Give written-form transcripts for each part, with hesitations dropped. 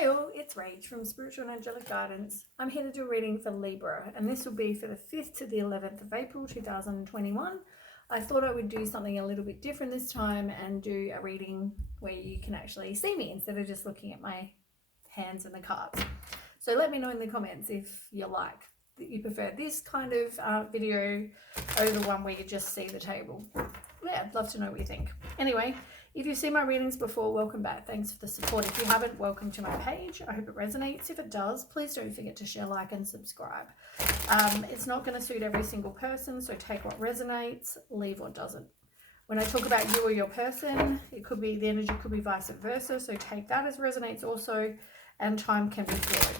Hi all, it's Rach from Spiritual and Angelic Guidance. I'm here to do a reading for Libra, and this will be for the 5th to the 11th of April 2021. I thought I would do something a little bit different this time and do a reading where you can actually see me instead of just looking at my hands and the cards. So let me know in the comments if you like, that you prefer this kind of video over the one where you just see the table. Yeah, I'd love to know what you think. Anyway, if you've seen my readings before, welcome back. Thanks for the support. If you haven't, welcome to my page. I hope it resonates. If it does, please don't forget to share, like, and subscribe. It's not going to suit every single person, so take what resonates, leave what doesn't. When I talk about you or your person, it could be, the energy could be vice versa, so take that as resonates also, and time can be fluid.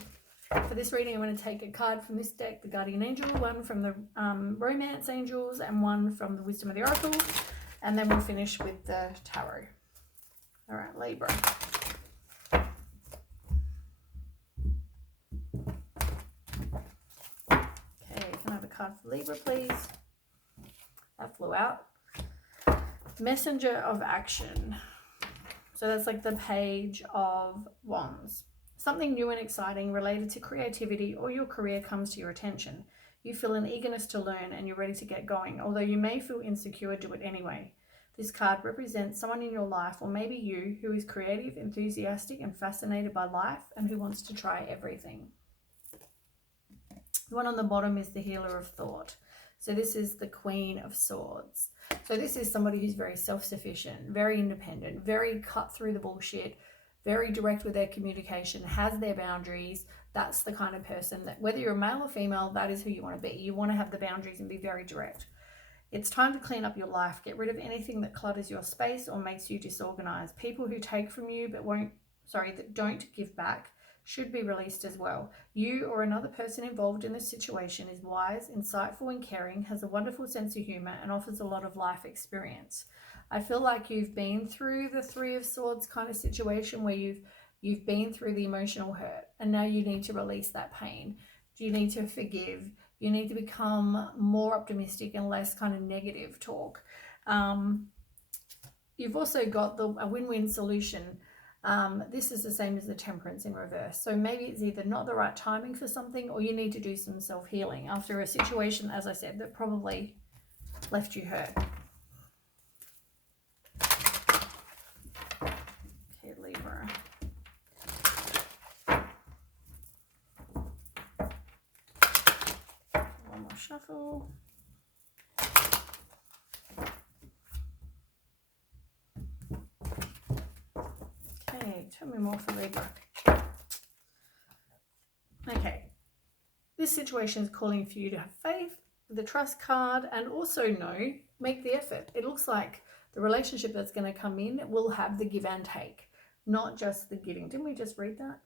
For this reading, I'm going to take a card from this deck, the Guardian Angel, one from the Romance Angels, and one from the Wisdom of the Oracle. And then we'll finish with the tarot. All right, Libra. Okay, can I have a card for Libra, please? That flew out. Messenger of Action. So that's like the Page of Wands. Something new and exciting related to creativity or your career comes to your attention. You feel an eagerness to learn and you're ready to get going. Although you may feel insecure, do it anyway. This card represents someone in your life, or maybe you, who is creative, enthusiastic, and fascinated by life and who wants to try everything. The one on the bottom is the Healer of Thought. So this is the Queen of Swords. So this is somebody who's very self-sufficient, very independent, very cut through the bullshit, very direct with their communication, has their boundaries. That's the kind of person that, whether you're a male or female, that is who you want to be. You want to have the boundaries and be very direct. It's time to clean up your life. Get rid of anything that clutters your space or makes you disorganized. People who take from you but that don't give back should be released as well. You or another person involved in this situation is wise, insightful, and caring, has a wonderful sense of humor, and offers a lot of life experience. I feel like you've been through the Three of Swords kind of situation where you've been through the emotional hurt, and now you need to release that pain. You need to forgive. You need to become more optimistic and less kind of negative talk. You've also got a win-win solution. This is the same as the Temperance in reverse. So maybe it's either not the right timing for something, or you need to do some self-healing after a situation, as I said, that probably left you hurt. Okay, Libra. One more shuffle. Okay, tell me more for Libra. Okay, this situation is calling for you to have faith, the trust card, and also make the effort. It looks like the relationship that's going to come in will have the give and take, not just the giving. Didn't we just read that?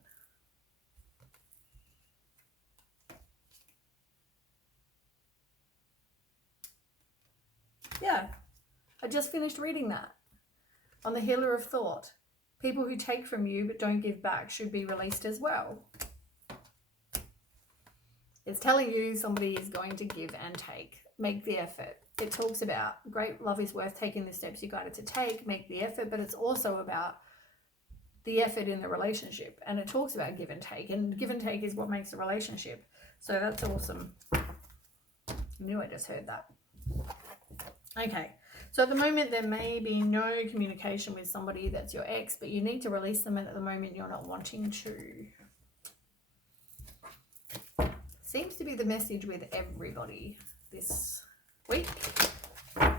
Yeah, I just finished reading that on the Healer of Thought. People who take from you but don't give back should be released as well. It's telling you somebody is going to give and take. Make the effort. It talks about great love is worth taking the steps you guided to take. Make the effort, but it's also about the effort in the relationship. And it talks about give and take. And give and take is what makes a relationship. So that's awesome. I knew I just heard that. Okay. So at the moment, there may be no communication with somebody that's your ex, but you need to release them, and at the moment, you're not wanting to. Seems to be the message with everybody this week. I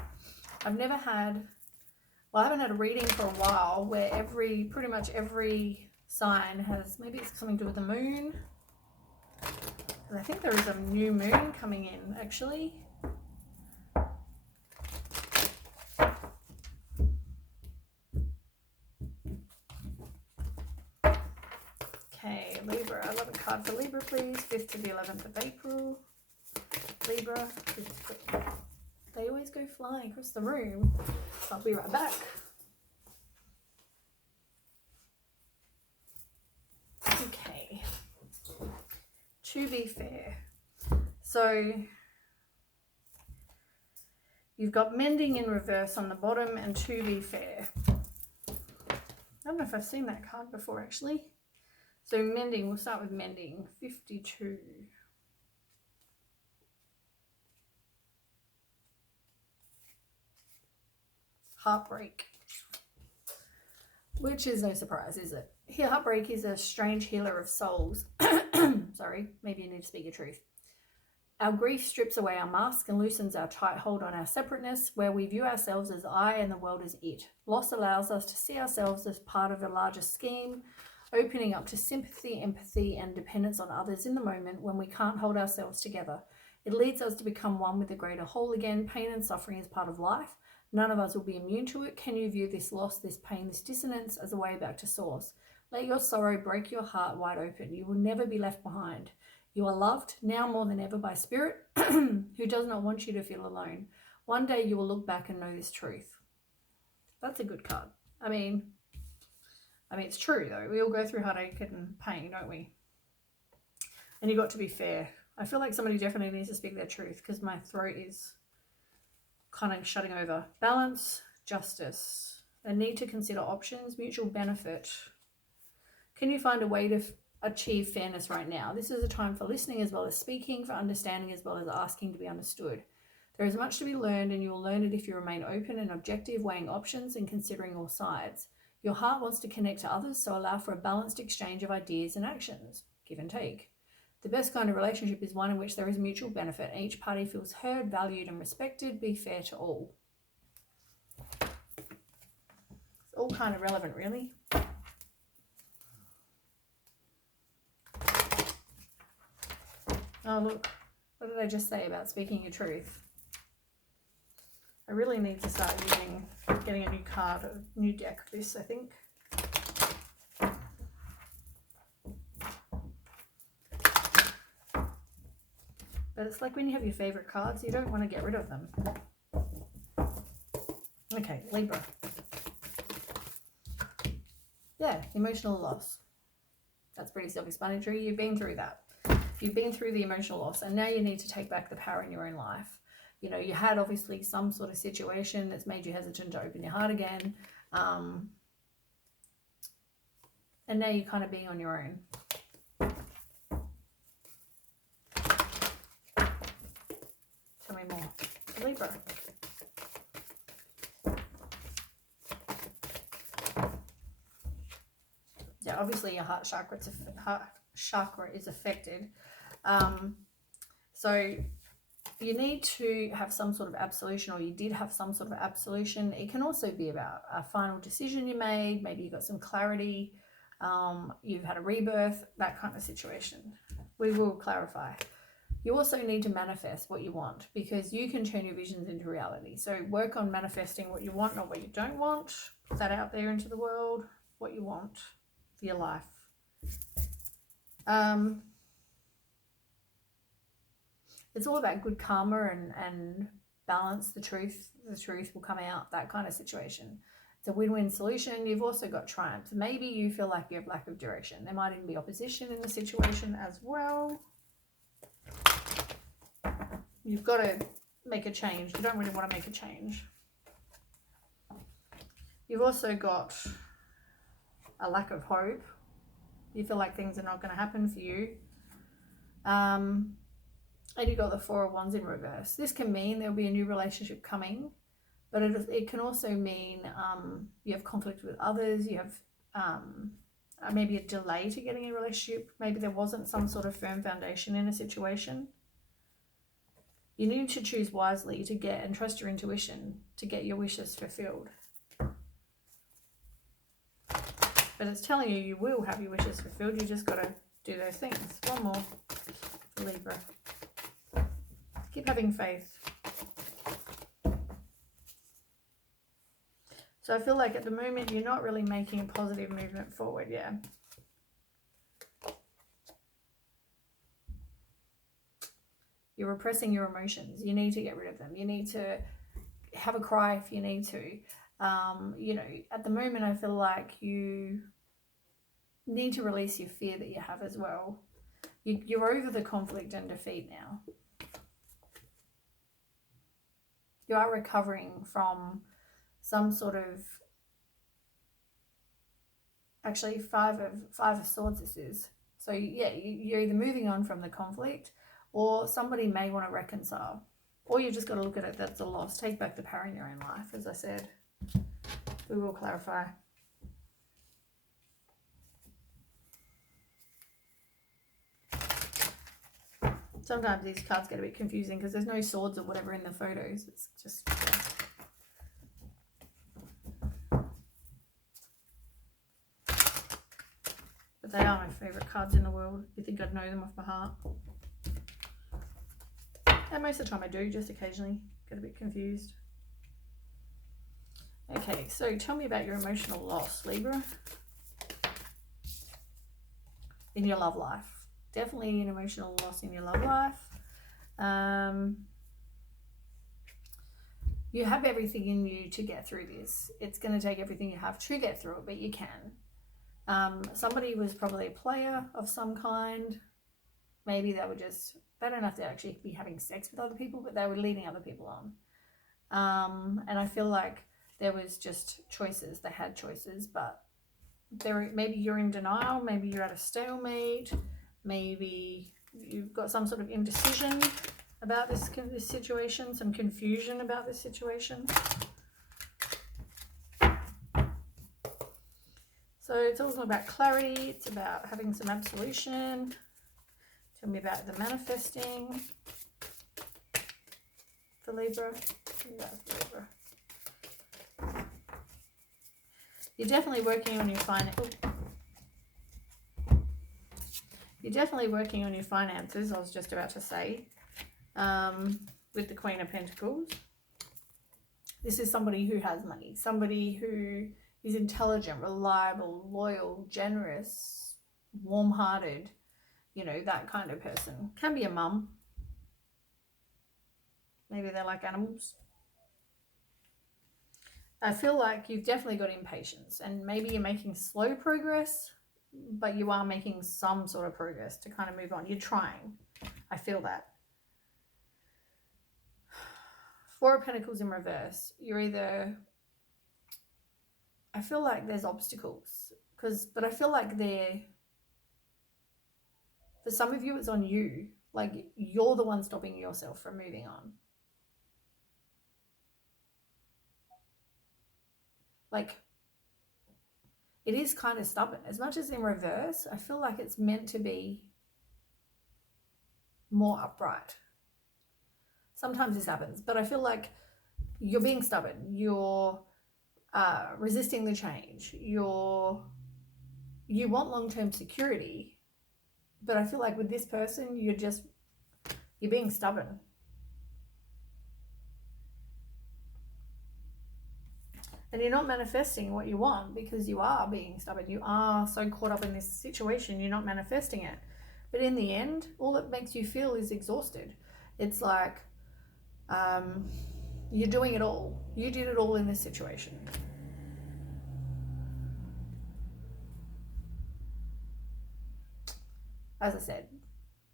haven't had a reading for a while where pretty much every sign has, maybe it's something to do with the moon. And I think there is a new moon coming in, actually. Okay, Libra. I love a card for Libra, please. 5th to the 11th of April. Libra. They always go flying across the room. I'll be right back. Okay. To be fair. So you've got mending in reverse on the bottom and to be fair. I don't know if I've seen that card before, actually. So mending, we'll start with mending. 52. Heartbreak. Which is no surprise, is it? Heartbreak is a strange healer of souls. Sorry, maybe you need to speak your truth. Our grief strips away our mask and loosens our tight hold on our separateness, where we view ourselves as I and the world as it. Loss allows us to see ourselves as part of a larger scheme, opening up to sympathy, empathy, and dependence on others in the moment when we can't hold ourselves together. It leads us to become one with the greater whole again. Pain and suffering is part of life. None of us will be immune to it. Can you view this loss, this pain, this dissonance as a way back to source? Let your sorrow break your heart wide open. You will never be left behind. You are loved, now more than ever, by Spirit, who does not want you to feel alone. One day you will look back and know this truth. That's a good card. I mean, it's true, though. We all go through heartache and pain, don't we? And you've got to be fair. I feel like somebody definitely needs to speak their truth because my throat is kind of shutting over. Balance, justice. A need to consider options, mutual benefit. Can you find a way to achieve fairness right now? This is a time for listening as well as speaking, for understanding as well as asking to be understood. There is much to be learned, and you will learn it if you remain open and objective, weighing options and considering all sides. Your heart wants to connect to others, so allow for a balanced exchange of ideas and actions. Give and take. The best kind of relationship is one in which there is mutual benefit and each party feels heard, valued, and respected. Be fair to all. It's all kind of relevant, really. Oh, look. What did I just say about speaking your truth? I really need to start getting a new card, a new deck of this, I think. But it's like when you have your favorite cards, you don't want to get rid of them. Okay, Libra. Yeah, emotional loss. That's pretty self-explanatory. You've been through that. You've been through the emotional loss, and now you need to take back the power in your own life. You know, you had obviously some sort of situation that's made you hesitant to open your heart again. And now you're kind of being on your own. Tell me more. Libra. Yeah, obviously your heart chakra is affected. So you need to have some sort of absolution, or you did have some sort of absolution. It can also be about a final decision you made. Maybe you got some clarity. You've had a rebirth, that kind of situation. We will clarify. You also need to manifest what you want, because you can turn your visions into reality. So work on manifesting what you want, not what you don't want. Put that out there into the world, what you want for your life. It's all about good karma and balance. The truth will come out, that kind of situation. It's a win-win solution. You've also got triumph. Maybe you feel like you have lack of direction. There might even be opposition in the situation as well. You've got to make a change. You don't really want to make a change. You've also got a lack of hope. You feel like things are not going to happen for you. And you've got the Four of Wands in reverse. This can mean there'll be a new relationship coming, but it can also mean you have conflict with others. You have maybe a delay to getting a relationship. Maybe there wasn't some sort of firm foundation in a situation. You need to choose wisely to get and trust your intuition to get your wishes fulfilled. But it's telling you you will have your wishes fulfilled. You just got to do those things. One more for Libra. Keep having faith. So I feel like at the moment you're not really making a positive movement forward, yeah. You're repressing your emotions. You need to get rid of them. You need to have a cry if you need to. You know, at the moment I feel like you need to release your fear that you have as well. You're over the conflict and defeat now. You are recovering from some sort of actually five of swords this is. So yeah, you're either moving on from the conflict, or somebody may want to reconcile, or you just got to look at it that's a loss. Take back the power in your own life. As I said, we will clarify. Sometimes these cards get a bit confusing because there's no swords or whatever in the photos. It's just, yeah. But they are my favourite cards in the world. You think I'd know them off by heart? And most of the time I do, just occasionally get a bit confused. Okay, so tell me about your emotional loss, Libra. In your love life. Definitely an emotional loss in your love life. You have everything in you to get through this. It's going to take everything you have to get through it, but you can. Somebody was probably a player of some kind. Maybe they don't have to actually be having sex with other people, but they were leading other people on. And I feel like there was just choices. They had choices, but maybe you're in denial. Maybe you're at a stalemate. Maybe you've got some sort of indecision about this situation, some confusion about this situation. So it's also about clarity. It's about having some absolution. Tell me about the manifesting for Libra. You're definitely working on your You're definitely working on your finances, I was just about to say, with the Queen of Pentacles. This is somebody who has money, somebody who is intelligent, reliable, loyal, generous, warm-hearted, you know, that kind of person. Can be a mum. Maybe they like animals. I feel like you've definitely got impatience, and maybe you're making slow progress, but you are making some sort of progress to kind of move on. You're trying. I feel that. Four of Pentacles in reverse. You're either... I feel like there's obstacles, but I feel like for some of you, it's on you. Like, you're the one stopping yourself from moving on. Like, it is kind of stubborn. As much as in reverse, I feel like it's meant to be more upright. Sometimes this happens, but I feel like you're being stubborn. You're resisting the change. You want long-term security, but I feel like with this person, you're being stubborn. And you're not manifesting what you want because you are being stubborn. You are so caught up in this situation, you're not manifesting it. But in the end, all it makes you feel is exhausted. It's like you're doing it all. You did it all in this situation. As I said,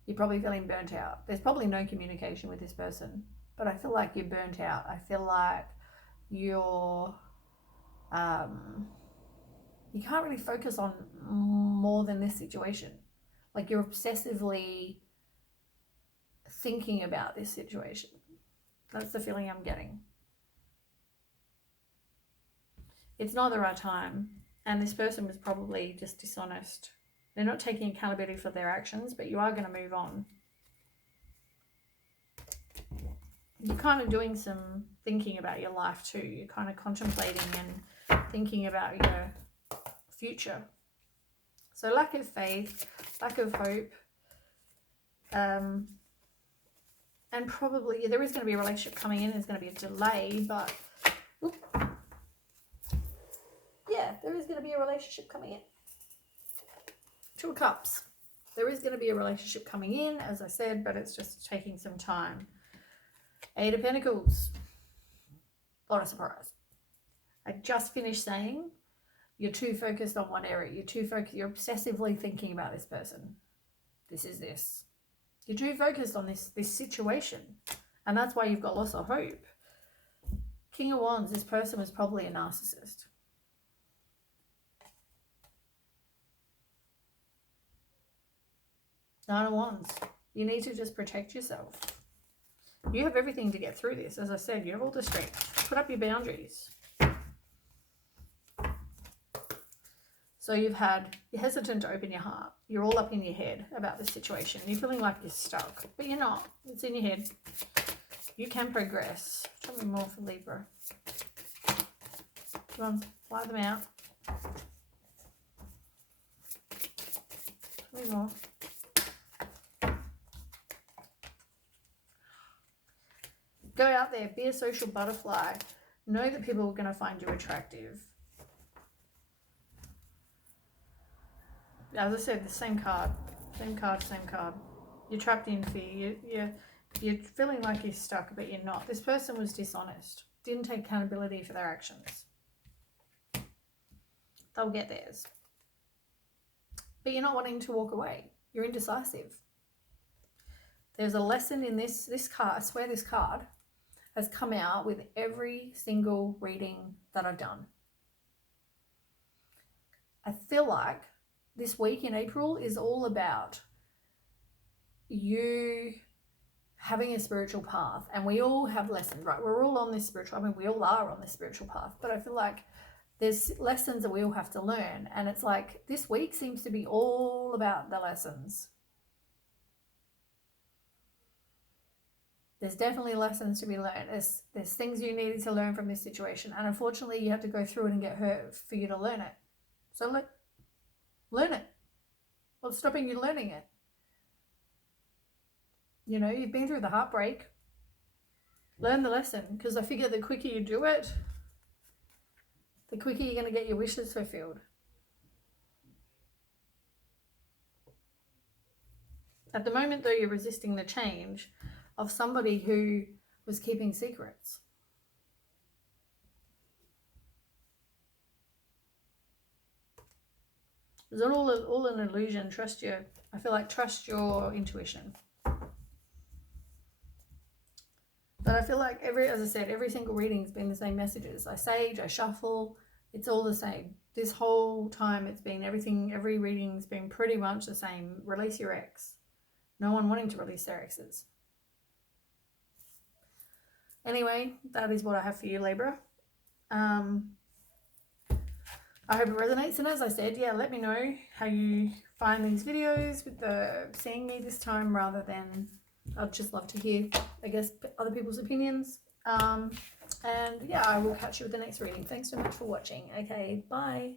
you're probably feeling burnt out. There's probably no communication with this person, but I feel like you're burnt out. I feel like you're... you can't really focus on more than this situation. Like, you're obsessively thinking about this situation. That's the feeling I'm getting. It's not the right time, and this person was probably just dishonest. They're not taking accountability for their actions, but you are going to move on. You're kind of doing some thinking about your life too. You're kind of contemplating and thinking about your future. So lack of faith, lack of hope, and probably there is going to be a relationship coming in. There's going to be a delay, but yeah, there is going to be a relationship coming in. Two of Cups. There is going to be a relationship coming in, as I said, but it's just taking some time. Eight of Pentacles. What a surprise. I just finished saying you're too focused on one area. You're too focused. You're obsessively thinking about this person. This is this. You're too focused on this situation. And that's why you've got loss of hope. King of Wands. This person was probably a narcissist. Nine of Wands. You need to just protect yourself. You have everything to get through this. As I said, you have all the strength. Put up your boundaries. So you're hesitant to open your heart. You're all up in your head about this situation. You're feeling like you're stuck, but you're not. It's in your head. You can progress. Tell me more for Libra. Come on, fly them out. Tell me more. Go out there, be a social butterfly. Know that people are going to find you attractive. As I said, the same card. Same card, same card. You're trapped in fear. You're feeling like you're stuck, but you're not. This person was dishonest. Didn't take accountability for their actions. They'll get theirs. But you're not wanting to walk away. You're indecisive. There's a lesson in this card. I swear this card has come out with every single reading that I've done. I feel like this week in April is all about you having a spiritual path, and we all have lessons, right? We're all on this spiritual, I mean, we all are on this spiritual path, but I feel like there's lessons that we all have to learn, and it's like this week seems to be all about the lessons. There's definitely lessons to be learned. There's things you needed to learn from this situation, and unfortunately you have to go through it and get hurt for you to learn it. So learn it. What's stopping you learning it? You know, you've been through the heartbreak. Learn the lesson, because I figure the quicker you do it, the quicker you're going to get your wishes fulfilled. At the moment, though, you're resisting the change of somebody who was keeping secrets. It's all an illusion. Trust your intuition. But I feel like as I said, every single reading's been the same messages. I sage, I shuffle, it's all the same. This whole time it's been every reading's been pretty much the same. Release your ex. No one wanting to release their exes. Anyway, that is what I have for you, Libra. I hope it resonates. And as I said, yeah, let me know how you find these videos with seeing me this time rather than, I'd just love to hear, I guess, other people's opinions. And yeah, I will catch you with the next reading. Thanks so much for watching. Okay, bye.